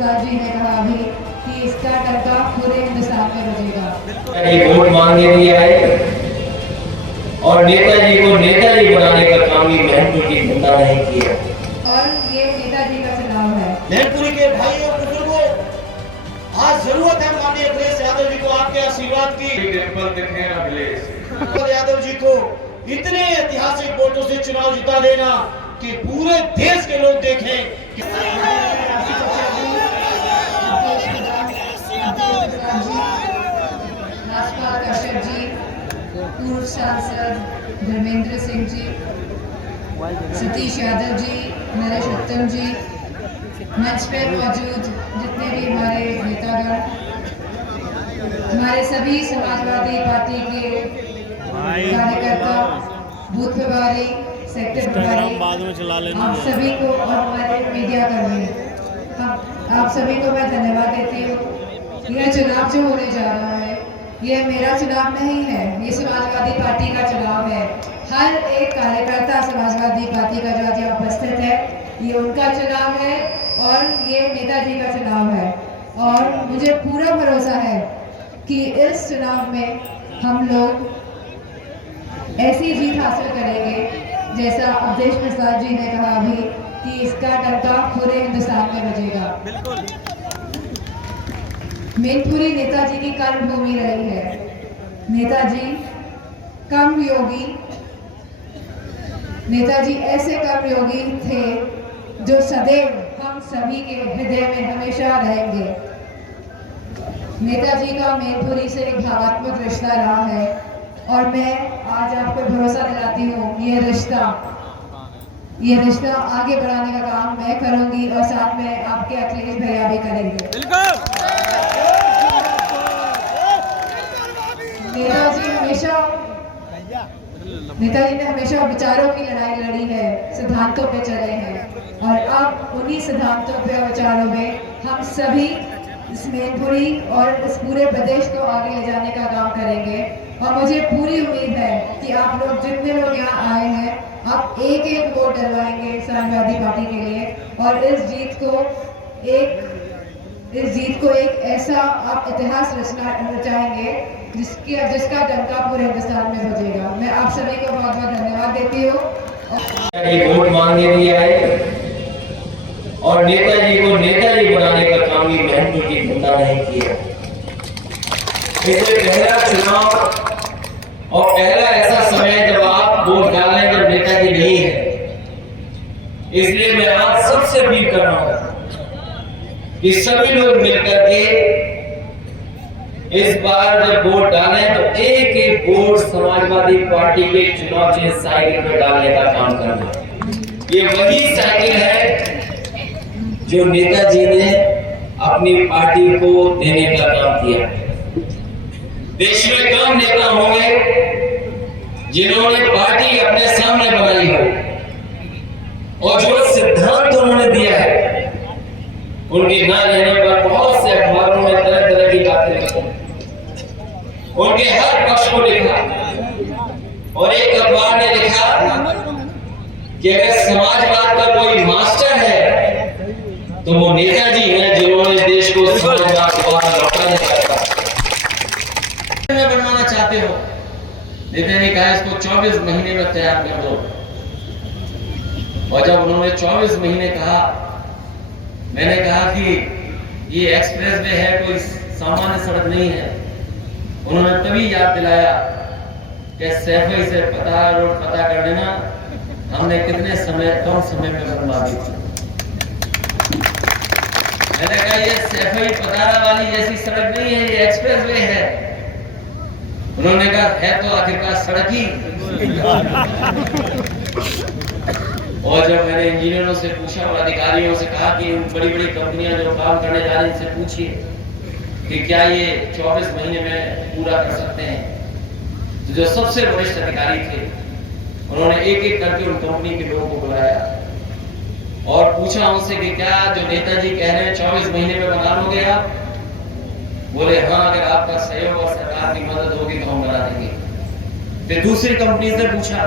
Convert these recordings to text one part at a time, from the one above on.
प्रसाद जी ने कहा अभी कि इसका डंका पूरे हिंदुस्तान में बजेगा। वोट मांगने लिए आए और नेताजी को नेताजी बनाने का काम भी मैनपुरी की जनता ने किया और ये नेताजी का चुनाव है। मैनपुरी के भाई और बुजुर्गों, आज जरूरत है माननीय अखिलेश यादव जी को आपके आशीर्वाद की। अखिलेश यादव जी को इतने ऐतिहासिक वोटों से चुनाव जिता देना कि पूरे देश के लोग देखें कि राजपाल कश्यप जी, पूर्व सांसद धर्मेंद्र सिंह जी, सतीश यादव जी, नरेश उत्तम जी, मंच पे मौजूद जितने भी हमारे नेतागण, हमारे सभी समाजवादी पार्टी के कार्यकर्ता, बूथ प्रभारी, सेक्टर प्रभारी, आप सभी को और हमारे मीडिया कर्मी, आप सभी को मैं धन्यवाद देती हूँ। यह चुनाव जो होने जा रहा है, यह मेरा चुनाव नहीं है, ये समाजवादी पार्टी का चुनाव है। हर एक कार्यकर्ता समाजवादी पार्टी का जो आज यहाँ उपस्थित है, ये उनका चुनाव है और ये नेताजी का चुनाव है। और मुझे पूरा भरोसा है कि इस चुनाव में हम लोग ऐसी जीत हासिल करेंगे जैसा अवधेश प्रसाद जी ने कहा अभी कि इसका डंका पूरे हिंदुस्तान में बजेगा। मैनपुरी नेताजी की कर्मभूमि रही है। नेताजी कर्मयोगी, नेताजी ऐसे कर्मयोगी थे जो सदैव हम सभी के हृदय में हमेशा रहेंगे। नेताजी का मैनपुरी से एक भावनात्मक रिश्ता रहा है और मैं आज आपको भरोसा दिलाती हूँ, ये रिश्ता आगे बढ़ाने का काम मैं करूंगी और साथ में आपके अखिलेश भैया भी करेंगे। नेताजी ने हमेशा विचारों की लड़ाई लड़ी है, सिद्धांतों पे चले हैं और अब उन्हीं सिद्धांतों पे और विचारों में हम सभी इस मैनपुरी और इस पूरे प्रदेश को आगे ले जाने का काम करेंगे। और मुझे पूरी उम्मीद है कि आप लोग जितने लोग यहाँ आए हैं, आप एक एक वोट डलवाएंगे समाजवादी पार्टी के लिए और इस जीत को एक ऐसा आप इतिहास रचना चाहेंगे जिसका डंका पूरे हिंदुस्तान में बजेगा। मैं आप सभी को बहुत बहुत धन्यवाद देती हूँ। वोट मांगने लिए आए और नेताजी को नेताजी बनाने का काम भी मैनपुरी की जनता ने किया। इसलिए पहला चुनाव और पहला ऐसा समय जब आप वोट डालें जब नेताजी नहीं है, इसलिए मैं आज सबसे अपील कर रहा हूं कि सभी लोग मिलकर के इस बार जब वोट डालें तो एक एक वोट समाजवादी पार्टी के चुनाव चिन्ह साइकिल में डालने का काम करना। ये वही साइकिल है जो नेताजी ने अपनी पार्टी को देने का काम किया। देश में कम नेता होंगे जिन्होंने पार्टी अपने सामने बनाई हो और जो सिद्धांत उन्होंने दिया है उनके ना रहने पर बहुत से अखबारों में तरह तरह की बातें लिखी, उनके हर पक्ष को लिखा और एक अखबार ने लिखा कि अगर समाजवाद का कोई मास्टर है तो वो नेताजी हैं जिन्होंने देश को समाजवाद द्वारा लौटाने का बनवाना चाहते हो। नेता ने कहा इसको 24 महीने में तैयार कर दो और जब उन्होंने 24 महीने कहा, मैंने कहा कि ये एक्सप्रेस वे है, कोई सामान्य सड़क नहीं है। उन्होंने तभी याद दिलाया कि सैफई से रोड पता कर देना, हमने कितने कम समय में बनवा दी थी। मैंने कहा ये सैफई पतारा वाली जैसी सड़क नहीं है, ये एक्सप्रेस वे है। उन्होंने कहा है तो आखिरकार सड़क ही। और जब मैंने इंजीनियरों से पूछा और अधिकारियों से कहा कि बड़ी बड़ी कंपनियां जो काम करने जा रही हैं इनसे पूछिए कि क्या ये 24 महीने में पूरा कर सकते हैं, तो जो सबसे वरिष्ठ अधिकारी थे उन्होंने एक एक करके उन कंपनी के लोगों को बुलाया और पूछा उनसे कि क्या जो नेताजी कह रहे हैं 24 महीने में बना लोगे आप? बोले हाँ, अगर आपका सहयोग और सरकार की मदद होगी तो हम बना देंगे। फिर दूसरी कंपनी से पूछा,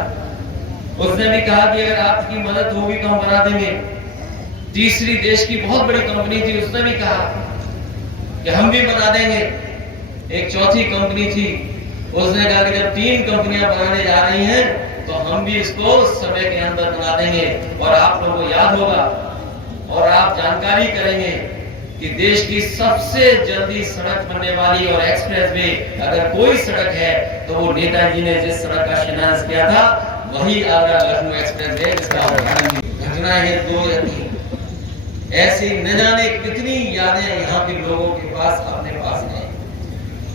उसने भी कहा कि अगर आपकी मदद होगी तो हम बना देंगे। तीसरी देश की बहुत बड़ी कंपनी थी, उसने भी कहा कि हम भी बना देंगे। एक चौथी कंपनी थी, उसने कहा कि जब 3 कंपनियां बनाने जा रही हैं तो हम भी इसको समय के अंदर बना देंगे। और आप लोगों को याद होगा और आप जानकारी करेंगे कि देश की सबसे जल्दी सड़क बनने वाली और एक्सप्रेस वे अगर कोई सड़क है तो वो नेताजी ने जिस सड़क का शिलान्यास किया था वही आगरा लखनऊ एक्सप्रेस वे, जिसका उद्घाटन घटना है 2 या 3। ऐसी न जाने कितनी यादें यहाँ के लोगों के पास अपने पास हैं।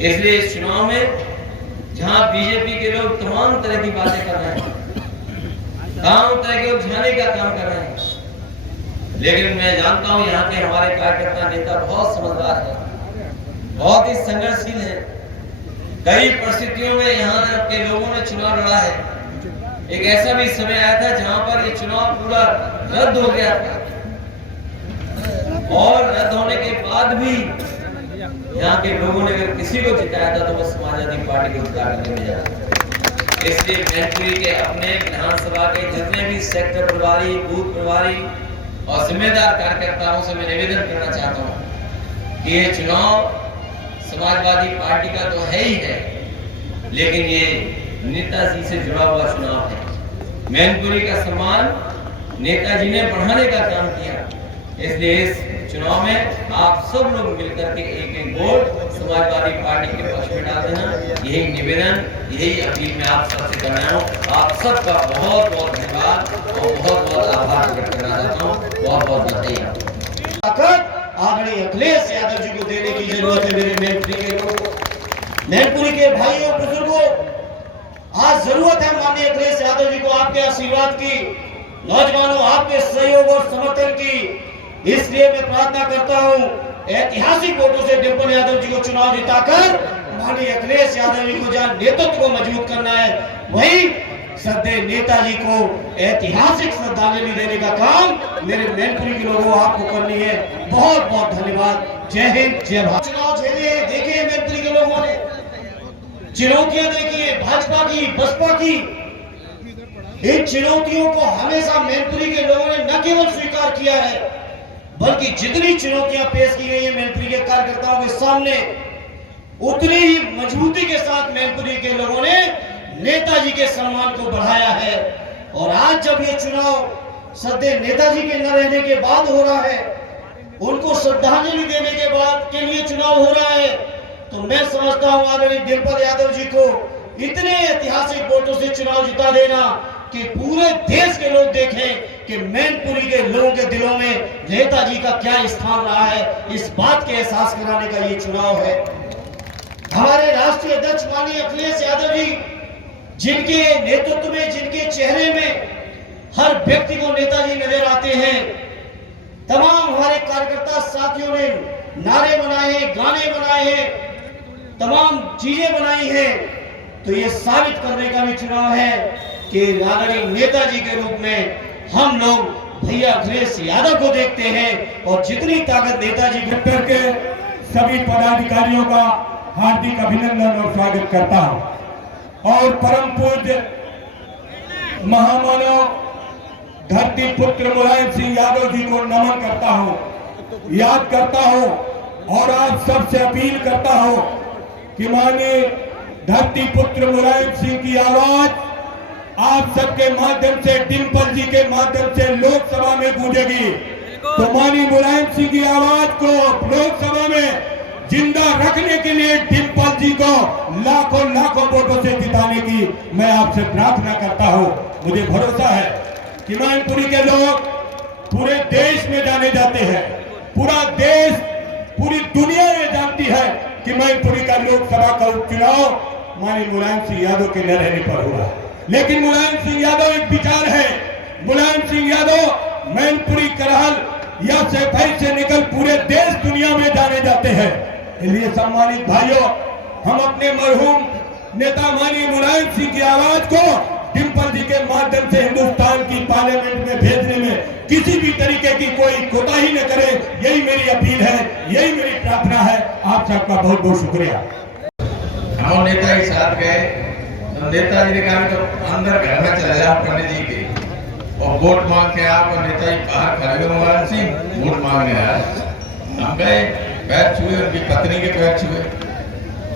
इसलिए इस चुनाव में जहाँ बीजेपी के लोग तमाम तरह की बातें कर रहे हैं, तमाम तरह के उलझाने का काम कर रहे हैं, लेकिन मैं जानता हूँ यहाँ के हमारे कार्यकर्ता नेता बहुत समझदार हैं, बहुत ही संघर्षशील हैं। कई परिस्थितियों में यहाँ के लोगों ने चुनाव लड़ा है। एक ऐसा भी समय आया था जहाँ पर ये चुनाव पूरा रद्द हो गया था और रद्द होने के बाद भी यहाँ के लोगों ने अगर किसी को जिताया था तो वो समाजवादी पार्टी को जिता करके भेजा। इसलिए मैनपुरी के अपने विधानसभा के जितने भी सेक्टर प्रभारी, बूथ प्रभारी और जिम्मेदार कार्यकर्ताओं से मैं निवेदन करना चाहता हूँ कि ये चुनाव समाजवादी पार्टी का तो है ही है, लेकिन ये नेताजी से जुड़ा हुआ चुनाव है। मैनपुरी का सम्मान नेताजी ने बढ़ाने का काम किया, इसलिए इस चुनाव में आप सब लोग मिलकर के एक वोट समाजवादी पार्टी के पक्ष में डाल देना। यही निवेदन, यही अपील मैं आप सबसे कर रहा हूँ। आप सबका बहुत बहुत धन्यवाद और बहुत बहुत आभार व्यक्त करना चाहता हूँ। बहुत बहुत धन्यवाद। आदरणीय अखिलेश यादव जी को देने की जरूरत है। मेरे मैनपुरी के लोगों, मैनपुरी के भाइयों बुजुर्गों, आज जरूरत है माननीय अखिलेश यादव जी को आपके आशीर्वाद की, नौजवानों आपके सहयोग और समर्थन की। इसलिए मैं प्रार्थना करता हूं ऐतिहासिक वोटों से डिंपल यादव जी को चुनाव जिताकर माननीय अखिलेश यादव जी को जहां नेतृत्व को मजबूत करना है, वहीं श्रद्धेय नेताजी को ऐतिहासिक श्रद्धांजलि देने का काम मेरे मैनपुरी के लोगों आपको करनी है। बहुत बहुत धन्यवाद। जय हिंद, जय भारत। चुनाव झेले देखिए मैनपुरी के लोगों ने, चुनौतियां देखिए भाजपा की, बसपा की। इन चुनौतियों को हमेशा मैनपुरी के लोगों ने न केवल स्वीकार किया है, बल्कि जितनी चुनौतियां पेश की गई है मैनपुरी के कार्यकर्ताओं के सामने, उतनी ही मजबूती के साथ मैनपुरी के लोगों ने नेताजी के सम्मान को बढ़ाया है। और आज जब ये चुनाव श्रद्धेय नेताजी के न रहने के बाद हो रहा है, उनको श्रद्धांजलि देने के बाद के लिए चुनाव हो रहा है, तो मैं समझता हूं आदरणीय डिंपल यादव जी को इतने ऐतिहासिक वोटों से चुनाव जिता देना कि पूरे देश के लोग देखें कि मैनपुरी के लोगों के दिलों में नेताजी का क्या स्थान रहा है, इस बात के एहसास कराने का ये चुनाव है। हमारे राष्ट्रीय अध्यक्ष माननीय अखिलेश यादव जी, जिनके नेतृत्व में, जिनके चेहरे में हर व्यक्ति को नेताजी नजर आते हैं, तमाम हमारे कार्यकर्ता साथियों ने नारे बनाए हैं, गाने बनाए हैं, तमाम चीजें बनाई हैं, तो ये साबित करने का भी चुनाव है कि आदरणीय नेताजी के रूप में हम लोग भैया अखिलेश यादव को देखते हैं। और जितनी ताकत नेताजी के सभी पदाधिकारियों का हार्दिक अभिनंदन और स्वागत करता हूं और परम पूज्य महामानव धरती पुत्र मुलायम सिंह यादव जी को नमन करता हूं, याद करता हूं और आप सबसे अपील करता हूं कि माननीय धरती पुत्र मुलायम सिंह की आवाज आप सबके माध्यम से, डिंपल जी के माध्यम से लोकसभा में गूंजेगी। तो माननीय मुलायम सिंह की आवाज को लोकसभा में जिंदा रखने के लिए डिंपल जी को लाखों लाखों वोटों से जिताने की मैं आपसे प्रार्थना करता हूं। मुझे भरोसा है कि मैनपुरी के लोग पूरे देश में जाने जाते हैं, पूरा देश, पूरी दुनिया में जानती है कि मैनपुरी का लोकसभा का उपचुनाव माननीय मुलायम सिंह यादव के न रहने पर हुआ। लेकिन मुलायम सिंह यादव एक विचार है, मुलायम सिंह यादव मैनपुरी, करहल या सैफई से निकल पूरे देश दुनिया में जाने जाते हैं। इसलिए सम्मानित भाइयों, हम अपने मरहूम नेता माननीय मुलायम सिंह की आवाज को डिंपल जी के माध्यम से हिंदुस्तान की पार्लियामेंट में भेजने में किसी भी तरीके की कोई कोताही न करे, यही मेरी अपील है, यही मेरी प्रार्थना है। आप सबका बहुत बहुत शुक्रिया। हम नेता ही साथ गए, तो नेताजी ने कहा तो अंदर घर में चले जाओ पंडित जी के, और वोट मांग के आप और नेता जी बाहर खड़े हुए मुलायम सिंह वोट मांगने आए। हम गए, पैर छुए, उनकी पत्नी के पैर छुए,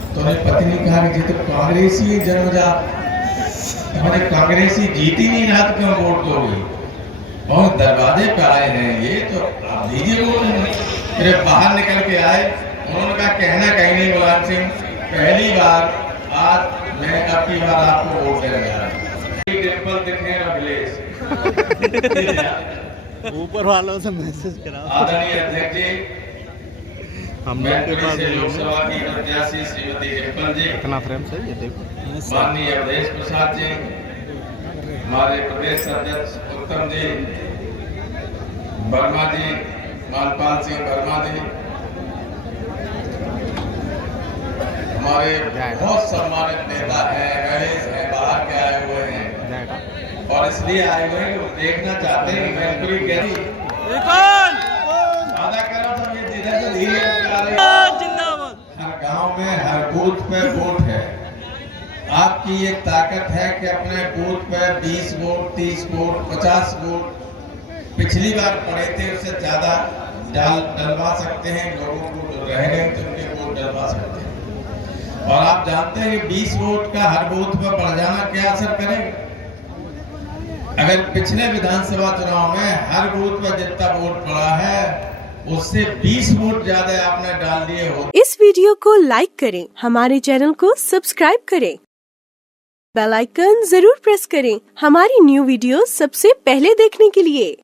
तो उन्हें पत्नी ने कहा कि जी तो कांग्रेसी जन्मजात, हमारे कांग्रेसी जीत ही नहीं रहा तो क्यों वोट दोगे? बहुत दरवाजे पे आए हैं ये, तो आप दीजिए वोट। फिर बाहर निकल के आए, उन्होंने कहा कहना कहीं नहीं मुलायम सिंह, पहली बार आज मैं आपकी बार आपको वोट देने जा रहा हूँ। टेम्पल दिखे अखिलेश ऊपर वालों से मैसेज करा। आदरणीय अध्यक्ष जी, हम लोग के पास से लोकसभा की प्रत्याशी श्रीमती डिम्पल जी, कितना फ्रेम सही है देखो। माननीय अवधेश प्रसाद जी, हमारे प्रदेश अध्यक्ष उत्तम जी, वर्मा जी, मालपाल सिंह वर्मा जी, हमारे बहुत सम्मानित नेता हैं, गणेश हैं, बाहर के आए हुए हैं और इसलिए आए हुए हैं देखना चाहते हैं कि मैनपुरी कैसी वादा कर रहा था। ये धीरे से धीरे हर गांव में हर बूथ पे वोट है। आपकी ये ताकत है कि अपने बूथ पे 20 वोट, 30 वोट, 50 वोट पिछली बार पड़े थे उससे ज्यादा डलवा सकते हैं। लोगों को जो रह गए थे उनके वोट डलवा सकते हैं। और आप जानते हैं कि 20 वोट का हर बूथ पर बढ़ जाना क्या असर करेगा? अगर पिछले विधानसभा चुनाव में हर बूथ पर जितना वोट पड़ा है उससे 20 वोट ज्यादा आपने डाल दिए हो। इस वीडियो को लाइक करें, हमारे चैनल को सब्सक्राइब करें, बेल आइकन जरूर प्रेस करें हमारी न्यू वीडियो सबसे पहले देखने के लिए।